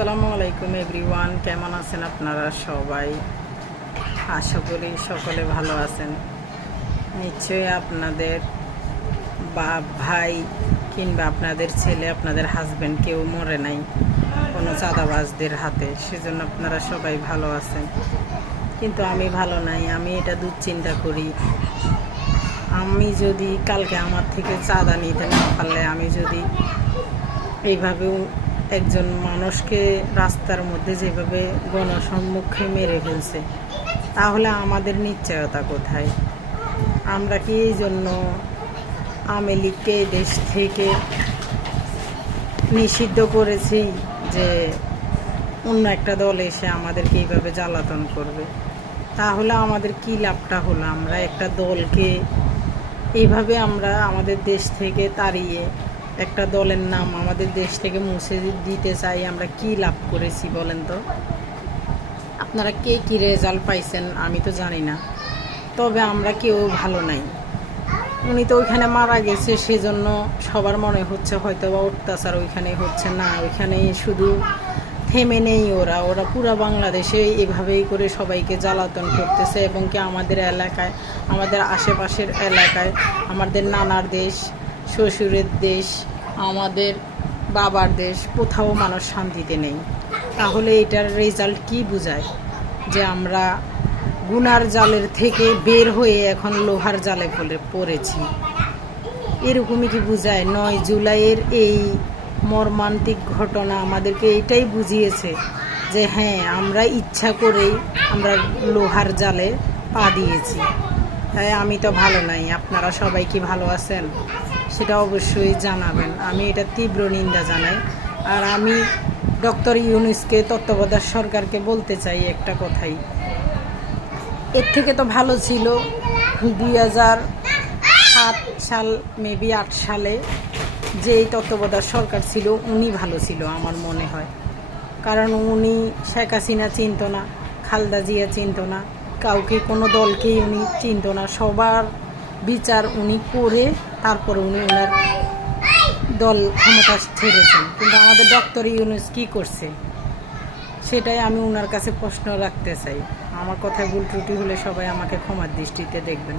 আসসালামু আলাইকুম এভরিওয়ান, কেমন আছেন আপনারা সবাই? আশা করি সকলে ভালো আছেন। নিশ্চয়ই আপনাদের ভাই কিংবা আপনাদের ছেলে, আপনাদের হাজব্যান্ড কেউ মরে নাই কোনো চাঁদাবাজদের হাতে, সেজন্য আপনারা সবাই ভালো আছেন। কিন্তু আমি ভালো নাই, আমি এটা দুশ্চিন্তা করি। আমি যদি কালকে আমার থেকে চাঁদা নিতে না পারলে, আমি যদি এইভাবেও একজন মানুষকে রাস্তার মধ্যে যেভাবে গণসম্মুখে মেরে ফেলছে, তাহলে আমাদের নিশ্চয়তা কোথায়? আমরা কি এই জন্য আওয়ামী লীগকে দেশ থেকে নিষিদ্ধ করেছি যে অন্য একটা দল এসে আমাদেরকে এইভাবে জ্বালাতন করবে? তাহলে আমাদের কি লাভটা হলো? আমরা একটা দলকে এইভাবে আমরা আমাদের দেশ থেকে তাড়িয়ে একটা দলের নাম আমাদের দেশ থেকে মুছে দিতে চাই, আমরা কি লাভ করেছি বলেন তো? আপনারা কে কী রেজাল্ট পাইছেন আমি তো জানি না, তবে আমরা কেউ ভালো নাই। উনি তো ওইখানে মারা গেছে, সেজন্য সবার মনে হচ্ছে হয়তো বা অত্যাচার ওইখানে হচ্ছে না, ওইখানে শুধু থেমে নেই, ওরা পুরো বাংলাদেশে এভাবেই করে সবাইকে জ্বালাতন করতেছে। এবং কি আমাদের এলাকায়, আমাদের আশেপাশের এলাকায়, আমাদের নানার দেশ, শ্বশুরের দেশ, আমাদের বাবার দেশ, কোথাও মানুষ শান্তিতে নেই। তাহলে এটার রেজাল্ট কি বোঝায়? যে আমরা গুনার জালের থেকে বের হয়ে এখন লোহার জালে পড়েছি, এরকমই কি বোঝায়? 9 জুলাইয়ের এই মর্মান্তিক ঘটনা আমাদেরকে এটাই বুঝিয়েছে যে হ্যাঁ, আমরা ইচ্ছা করেই আমরা লোহার জালে পা দিয়েছি। তাই আমি তো ভালো নাই। আপনারা সবাই কি ভালো আছেন সেটা অবশ্যই জানাবেন। আমি এটা তীব্র নিন্দা জানাই। আর আমি ডক্টর ইউনূসকে, তত্ত্বাবধায়ক সরকারকে বলতে চাই একটা কথাই, এর থেকে তো ভালো ছিল 2007 সাল, মেবি 8 সালে যেই তত্ত্বাবধায়ক সরকার ছিল, উনি ভালো ছিল আমার মনে হয়। কারণ উনি শেখ হাসিনা চিনত না, খালেদা জিয়া চিনত না, কাউকে, কোনো দলকেই উনি চিনত না। সবার বিচার উনি করে তারপরে উনি ওনার দল ক্ষমতা ছেড়েছেন। কিন্তু আমাদের ডক্টর ইউনূস কী করছে সেটাই আমি ওনার কাছে প্রশ্ন রাখতে চাই। আমার কথায় ভুল ত্রুটি হলে সবাই আমাকে ক্ষমার দৃষ্টিতে দেখবেন।